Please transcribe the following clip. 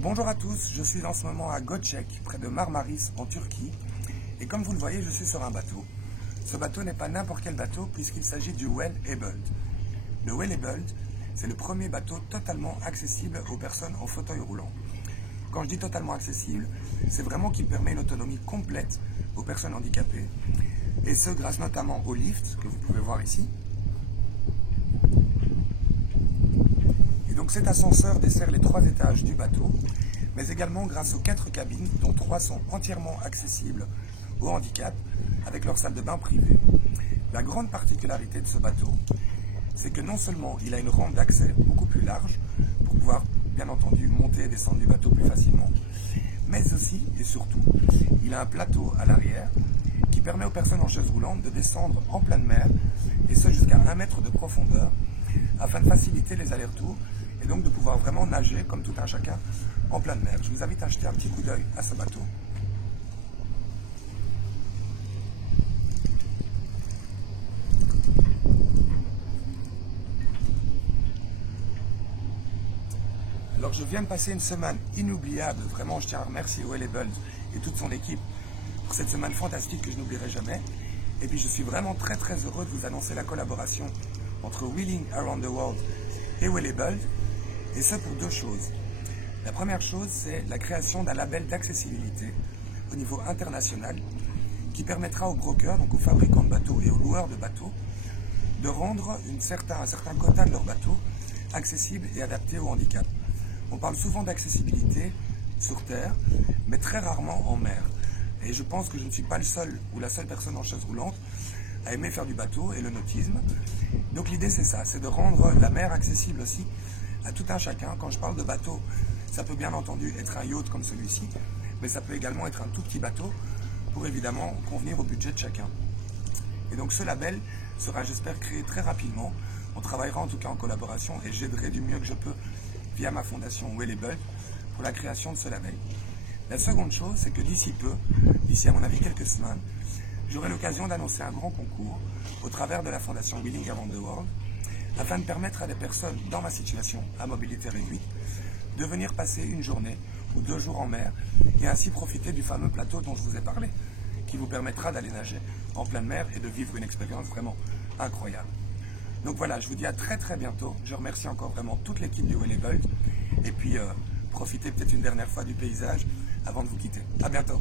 Bonjour à tous, je suis en ce moment à Göcek, près de Marmaris en Turquie. Et comme vous le voyez, je suis sur un bateau. Ce bateau n'est pas n'importe quel bateau puisqu'il s'agit du Well-Abled. Le Well-Abled, c'est le premier bateau totalement accessible aux personnes en fauteuil roulant. Quand je dis totalement accessible, c'est vraiment qu'il permet une autonomie complète aux personnes handicapées. Et ce, grâce notamment au lift, que vous pouvez voir ici. Et donc cet ascenseur dessert les 3 étages du bateau, mais également grâce aux 4 cabines, dont 3 sont entièrement accessibles au handicap, avec leur salle de bain privée. La grande particularité de ce bateau, c'est que non seulement il a une rampe d'accès beaucoup plus large, pour pouvoir bien entendu monter et descendre du bateau plus facilement, mais aussi et surtout, il a un plateau à l'arrière qui permet aux personnes en chaise roulante de descendre en pleine mer, et ce jusqu'à 1 mètre de profondeur, afin de faciliter les allers-retours et donc de pouvoir vraiment nager comme tout un chacun en pleine mer. Je vous invite à jeter un petit coup d'œil à ce bateau. Alors je viens de passer une semaine inoubliable, vraiment je tiens à remercier Well-Abled et toute son équipe pour cette semaine fantastique que je n'oublierai jamais. Et puis je suis vraiment très heureux de vous annoncer la collaboration entre Wheeling Around the World et Well-Abled, et ça pour 2 choses. La première chose, c'est la création d'un label d'accessibilité au niveau international qui permettra aux brokers, donc aux fabricants de bateaux et aux loueurs de bateaux, de rendre un certain quota de leurs bateaux accessibles et adaptés au handicap. On parle souvent d'accessibilité sur terre, mais très rarement en mer. Et je pense que je ne suis pas le seul ou la seule personne en chaise roulante à aimer faire du bateau et le nautisme. Donc l'idée c'est ça, c'est de rendre la mer accessible aussi à tout un chacun. Quand je parle de bateau, ça peut bien entendu être un yacht comme celui-ci, mais ça peut également être un tout petit bateau pour évidemment convenir au budget de chacun. Et donc ce label sera, j'espère, créé très rapidement. On travaillera en tout cas en collaboration et j'aiderai du mieux que je peux via ma fondation Well-Abled pour la création de ce label. La seconde chose, c'est que d'ici peu, d'ici à mon avis quelques semaines, j'aurai l'occasion d'annoncer un grand concours au travers de la fondation Wheeling Around the World, afin de permettre à des personnes dans ma situation à mobilité réduite de venir passer une journée ou 2 jours en mer et ainsi profiter du fameux plateau dont je vous ai parlé, qui vous permettra d'aller nager en pleine mer et de vivre une expérience vraiment incroyable. Donc voilà, je vous dis à très bientôt. Je remercie encore vraiment toute l'équipe du Well-Abled et puis profitez peut-être une dernière fois du paysage avant de vous quitter. À bientôt.